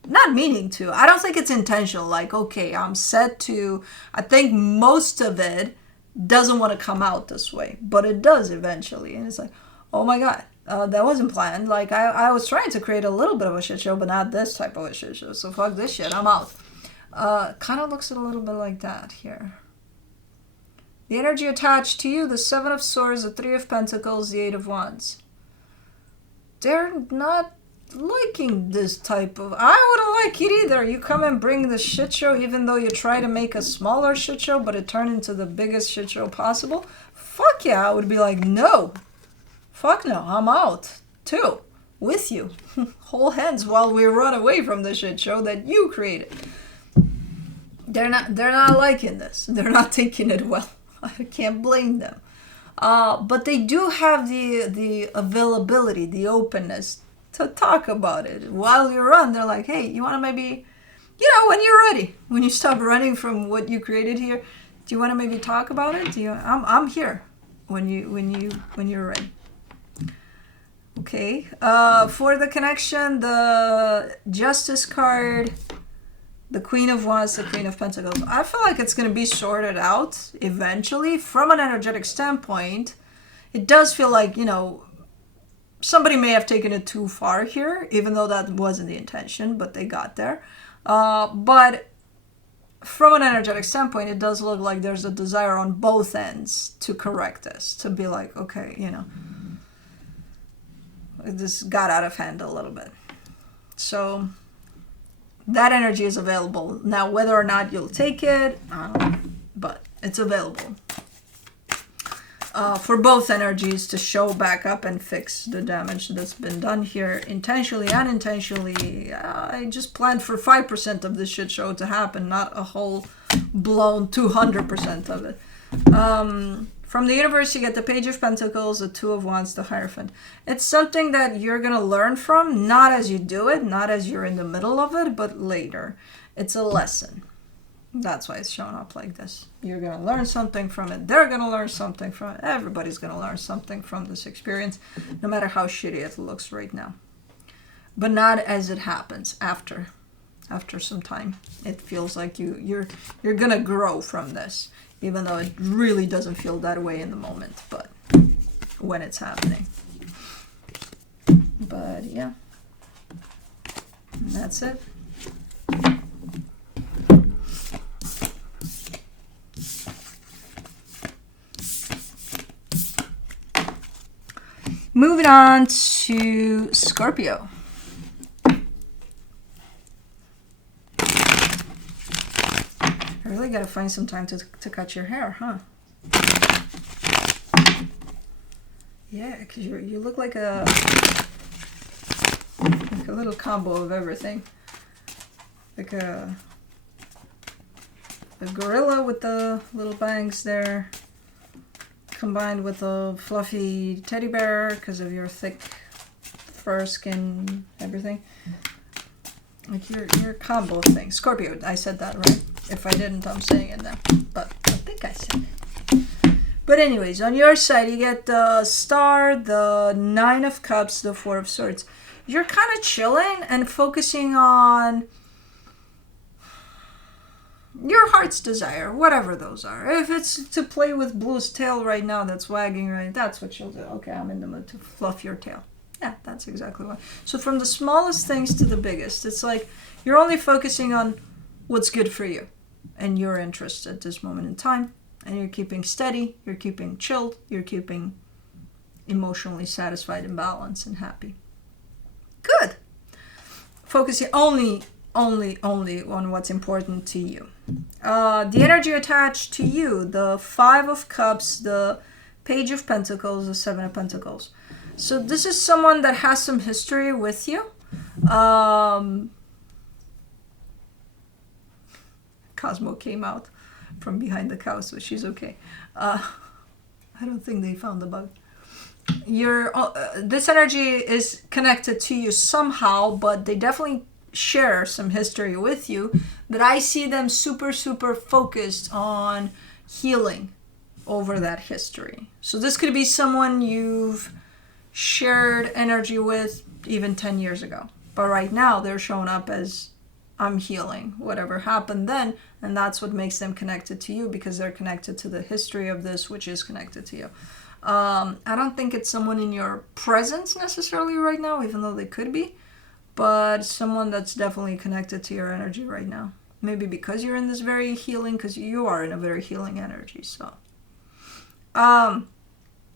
Not meaning to. I don't think it's intentional. Like, okay, I'm set to... I think most of it doesn't want to come out this way. But it does eventually. And it's like, oh my God. That wasn't planned. Like, I was trying to create a little bit of a shit show, but not this type of a shit show. So fuck this shit. I'm out. Kind of looks a little bit like that here. The energy attached to you, the Seven of Swords, the Three of Pentacles, the Eight of Wands. They're not liking this type of... I wouldn't like it either. You come and bring the shit show, even though you try to make a smaller shit show, but it turned into the biggest shit show possible. Fuck yeah, I would be like, no. Fuck no, I'm out, too, with you. Hold hands while we run away from the shit show that you created. They're not liking this. They're not taking it well. I can't blame them. But they do have the availability, the openness to talk about it. While you run, they're like, hey, you want to maybe, when you're ready, when you stop running from what you created here, do you want to maybe talk about it? I'm here when you're ready. Okay, for the connection, the Justice card, the Queen of Wands, the Queen of Pentacles. I feel like it's going to be sorted out eventually. From an energetic standpoint, it does feel like, somebody may have taken it too far here, even though that wasn't the intention, but they got there. But from an energetic standpoint, it does look like there's a desire on both ends to correct this, to be like, okay, this got out of hand a little bit. So that energy is available. Now, whether or not you'll take it, I don't know, but it's available. For both energies to show back up and fix the damage that's been done here, intentionally, unintentionally. I just planned for 5% of this shit show to happen, not a whole blown 200% of it. From the universe, you get the Page of Pentacles, the Two of Wands, the Hierophant. It's something that you're going to learn from, not as you do it, not as you're in the middle of it, but later. It's a lesson. That's why it's showing up like this. You're going to learn something from it. They're going to learn something from it. Everybody's going to learn something from this experience, no matter how shitty it looks right now. But not as it happens after some time. It feels like you're going to grow from this. Even though it really doesn't feel that way in the moment, but when it's happening. But yeah, that's it. Moving on to Scorpio. I really gotta find some time to cut your hair, huh? Yeah, because you look like a little combo of everything. Like a gorilla with the little bangs there, combined with a fluffy teddy bear because of your thick fur, skin, everything. Like your combo thing. Scorpio, I said that right? If I didn't, I'm saying it now. But I think I said it. But anyways, on your side, you get the Star, the Nine of Cups, the Four of Swords. You're kind of chilling and focusing on your heart's desire, whatever those are. If it's to play with Blue's tail right now that's wagging, right, that's what you'll do. Okay, I'm in the mood to fluff your tail. Yeah, that's exactly what. So from the smallest things to the biggest, it's like you're only focusing on what's good for you and your interest at this moment in time. And you're keeping steady, you're keeping chilled, you're keeping emotionally satisfied and balanced and happy. Good. Focusing only on what's important to you. The energy attached to you, the Five of Cups, the Page of Pentacles, the Seven of Pentacles. So this is someone that has some history with you. Cosmo came out from behind the cow, so she's okay. I don't think they found the bug. This energy is connected to you somehow, but they definitely share some history with you, that I see them super focused on healing over that history. So this could be someone you've shared energy with even 10 years ago, but right now they're showing up as, I'm healing whatever happened then, and that's what makes them connected to you, because they're connected to the history of this, which is connected to you. I don't think it's someone in your presence necessarily right now, even though they could be, but someone that's definitely connected to your energy right now. Maybe because you're in this very healing, because you are in a very healing energy. So,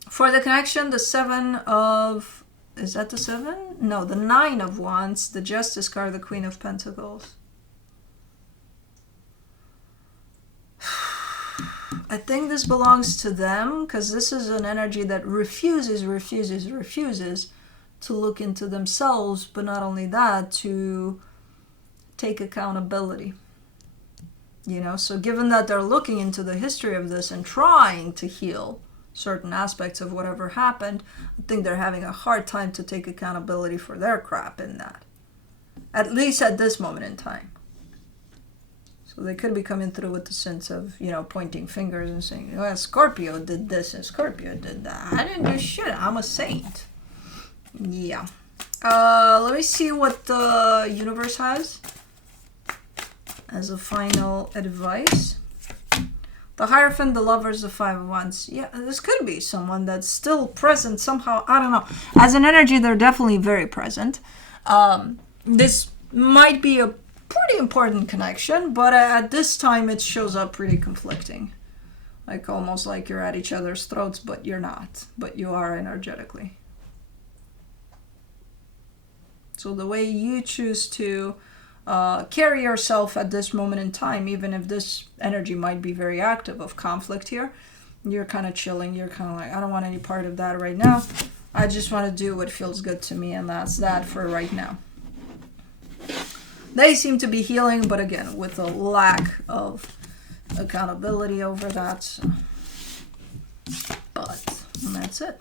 for the connection, the Seven of, is that the Seven? No, the Nine of Wands, the Justice card, the Queen of Pentacles. I think this belongs to them, because this is an energy that refuses to look into themselves, but not only that, to take accountability. You know, so given that they're looking into the history of this and trying to heal certain aspects of whatever happened, I think they're having a hard time to take accountability for their crap in that. At least at this moment in time. So they could be coming through with the sense of, you know, pointing fingers and saying, well, Scorpio did this and Scorpio did that. I didn't do shit. I'm a saint. Yeah. Let me see what the universe has as a final advice. The Hierophant, the Lovers, the Five of Wands. Yeah, this could be someone that's still present somehow. I don't know. As an energy, they're definitely very present. This might be a pretty important connection, but at this time it shows up pretty conflicting. Like almost like you're at each other's throats, but you're not. But you are energetically. So the way you choose to carry yourself at this moment in time, even if this energy might be very active of conflict here, you're kind of chilling. You're kind of like, I don't want any part of that right now. I just want to do what feels good to me, and that's that for right now. They seem to be healing, but again, with a lack of accountability over that. So. But that's it.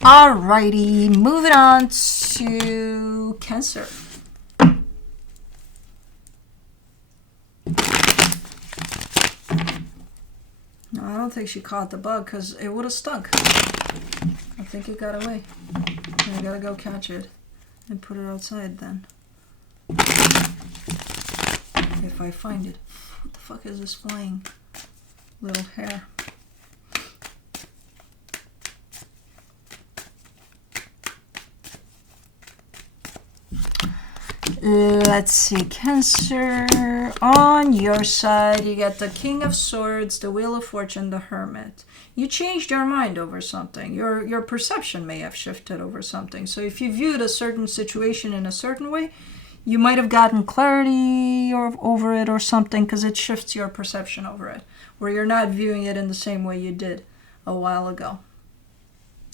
Alrighty, moving on to Cancer. No, I don't think she caught the bug, because it would have stunk. I think it got away. I gotta go catch it and put it outside then. If I find it. What the fuck is this flying little hair? Let's see, Cancer. On your side, you get the King of Swords, the Wheel of Fortune, the Hermit. You changed your mind over something. Your perception may have shifted over something. So if you viewed a certain situation in a certain way, you might have gotten clarity over it or something, because it shifts your perception over it, where you're not viewing it in the same way you did a while ago.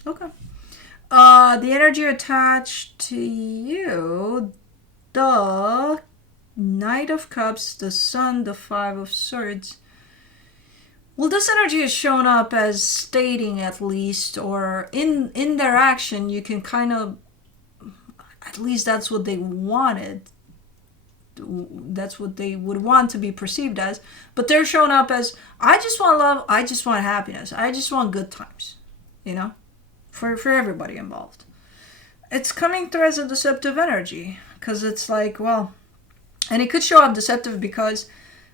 Okay. The energy attached to you, the Knight of Cups, the Sun, the Five of Swords. Well, this energy is shown up as stating, at least, or in their action, you can kind of, at least that's what they wanted that's what they would want to be perceived as. But they're showing up as, I just want love, I just want happiness, I just want good times, you know, for everybody involved. It's coming through as a deceptive energy, because it's like, well, and it could show up deceptive because,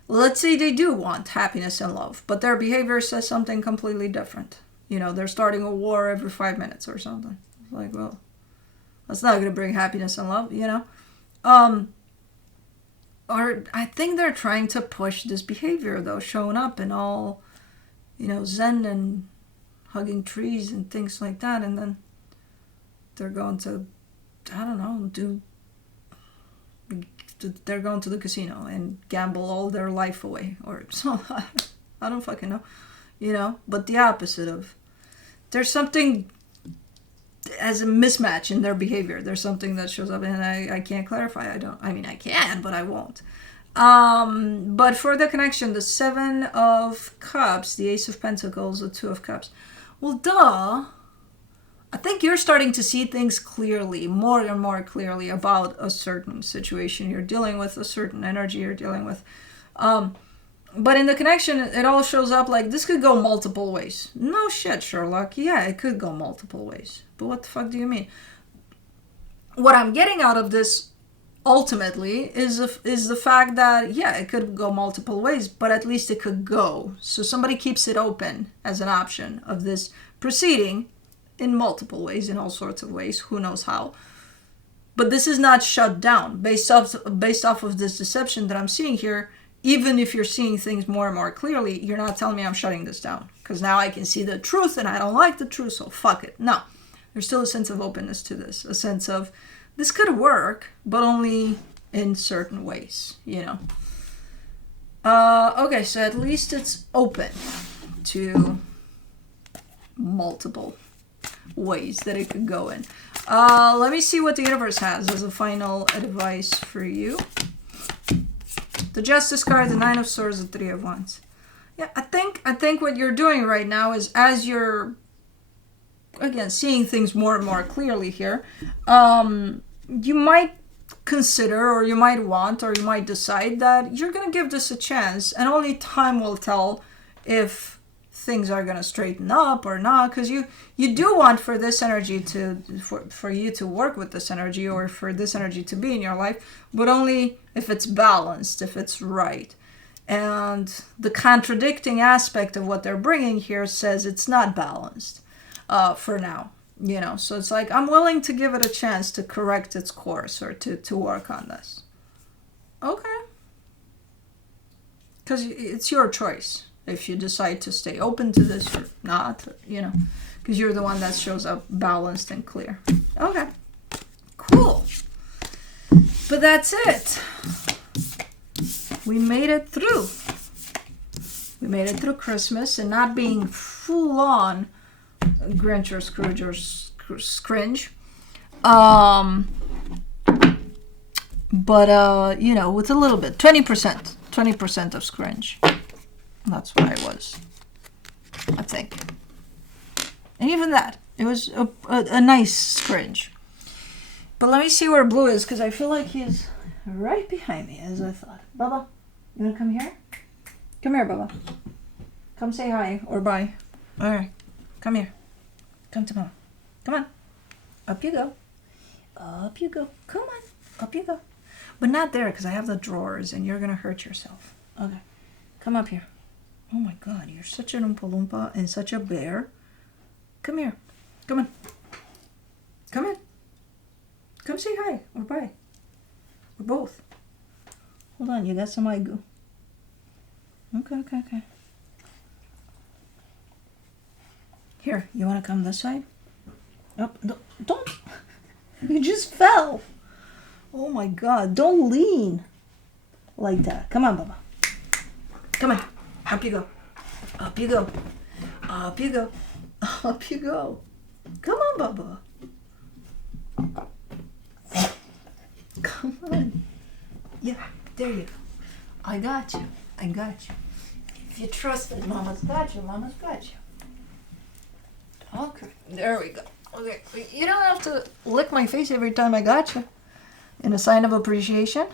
let's say they do want happiness and love, but their behavior says something completely different. You know, they're starting a war every 5 minutes or something. It's like, well, that's not going to bring happiness and love, you know? Or I think they're trying to push this behavior, though, showing up and all, you know, zen and hugging trees and things like that, and then they're going to, I don't know, they're going to the casino and gamble all their life away, or so. I don't fucking know, you know. But the opposite of, there's something as a mismatch in their behavior. There's something that shows up, and I can't clarify. I can, but I won't. But for the connection, the 7 of Cups, the Ace of Pentacles, the 2 of Cups. Well, duh. I think you're starting to see things clearly, more and more clearly, about a certain situation you're dealing with, a certain energy you're dealing with. But in the connection, it all shows up like this could go multiple ways. No shit, Sherlock. Yeah, it could go multiple ways. But what the fuck do you mean? What I'm getting out of this ultimately is the fact that, yeah, it could go multiple ways, but at least it could go. So somebody keeps it open as an option of this proceeding in multiple ways, in all sorts of ways. Who knows how? But this is not shut down based off of this deception that I'm seeing here. Even if you're seeing things more and more clearly, you're not telling me I'm shutting this down, because now I can see the truth and I don't like the truth, so fuck it. No, there's still a sense of openness to this, a sense of this could work, but only in certain ways, you know. Okay, so at least it's open to multiple ways that it could go in. Let me see what the universe has as a final advice for you. The Justice card, the 9 of Swords, the 3 of Wands. Yeah, I think what you're doing right now is, as you're, again, seeing things more and more clearly here, you might consider, or you might want, or you might decide that you're going to give this a chance, and only time will tell if things are going to straighten up or not, because you do want for this energy for you to work with this energy, or for this energy to be in your life, but only if it's balanced, if it's right. And the contradicting aspect of what they're bringing here says it's not balanced for now, you know. So it's like, I'm willing to give it a chance to correct its course, or to work on this. Okay. Because it's your choice if you decide to stay open to this or not, you know, because you're the one that shows up balanced and clear. Okay, cool. But that's it. We made it through. We made it through Christmas, and not being full on Grinch or Scrooge or Scringe. But you know, with a little bit, 20% of Scringe. That's what I was, I think. And even that, it was a nice Scringe. But let me see where Blue is, because I feel like he's right behind me, as I thought. Bubba, you want to come here? Come here, Bubba. Come say hi or bye. All right, come here. Come to Mama. Come on. Up you go. Up you go. Come on. Up you go. But not there, because I have the drawers, and you're going to hurt yourself. Okay. Come up here. Oh my God, you're such an Oompa Loompa and such a bear. Come here. Come on. Come in. Come say hi or bye. Or both. Hold on, you got some eye goo. Okay. Here, you want to come this side? Up. Don't. You just fell. Oh my God, don't lean like that. Come on, Bubba. Come on. Up you go. Up you go. Up you go. Up you go. Come on, Bubba. Come on. Yeah, there you go. I got you. If you trust that Mama's got you, Mama's got you. Okay, there we go. Okay, you don't have to lick my face every time I got you. In a sign of appreciation.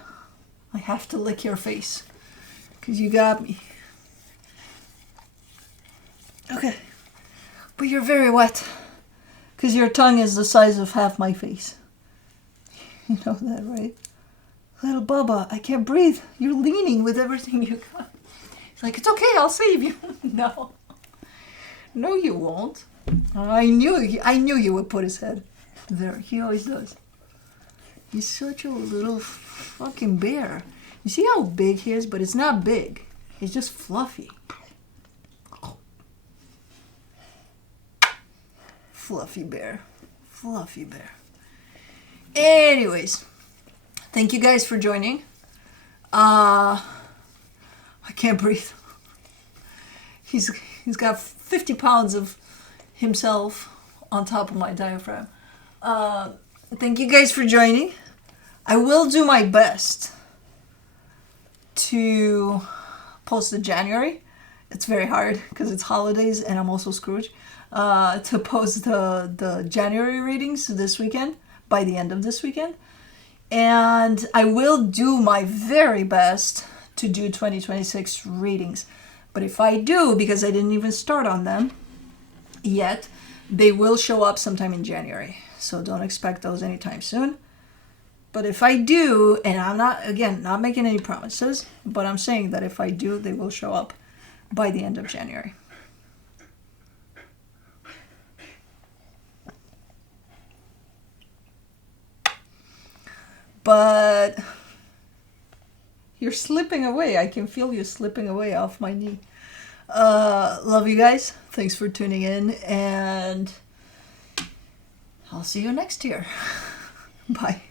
I have to lick your face because you got me. Okay. But you're very wet because your tongue is the size of half my face. You know that, right? Little Bubba, I can't breathe. You're leaning with everything you got. He's like, it's okay, I'll save you. No. No, you won't. I knew you would put his head there. He always does. He's such a little fucking bear. You see how big he is? But it's not big. He's just fluffy. Fluffy bear. Fluffy bear. Anyways, thank you guys for joining. I can't breathe. He's got 50 pounds of himself on top of my diaphragm. Thank you guys for joining. I will do my best to post the January. It's very hard because it's holidays and I'm also Scrooge. To post the January readings this weekend, by the end of this weekend. And I will do my very best to do 2026 readings. But if I do, because I didn't even start on them yet, they will show up sometime in January. So don't expect those anytime soon. But if I do, and I'm not making any promises, but I'm saying that if I do, they will show up by the end of January. But you're slipping away. I can feel you slipping away off my knee. Love you guys. Thanks for tuning in. And I'll see you next year. Bye.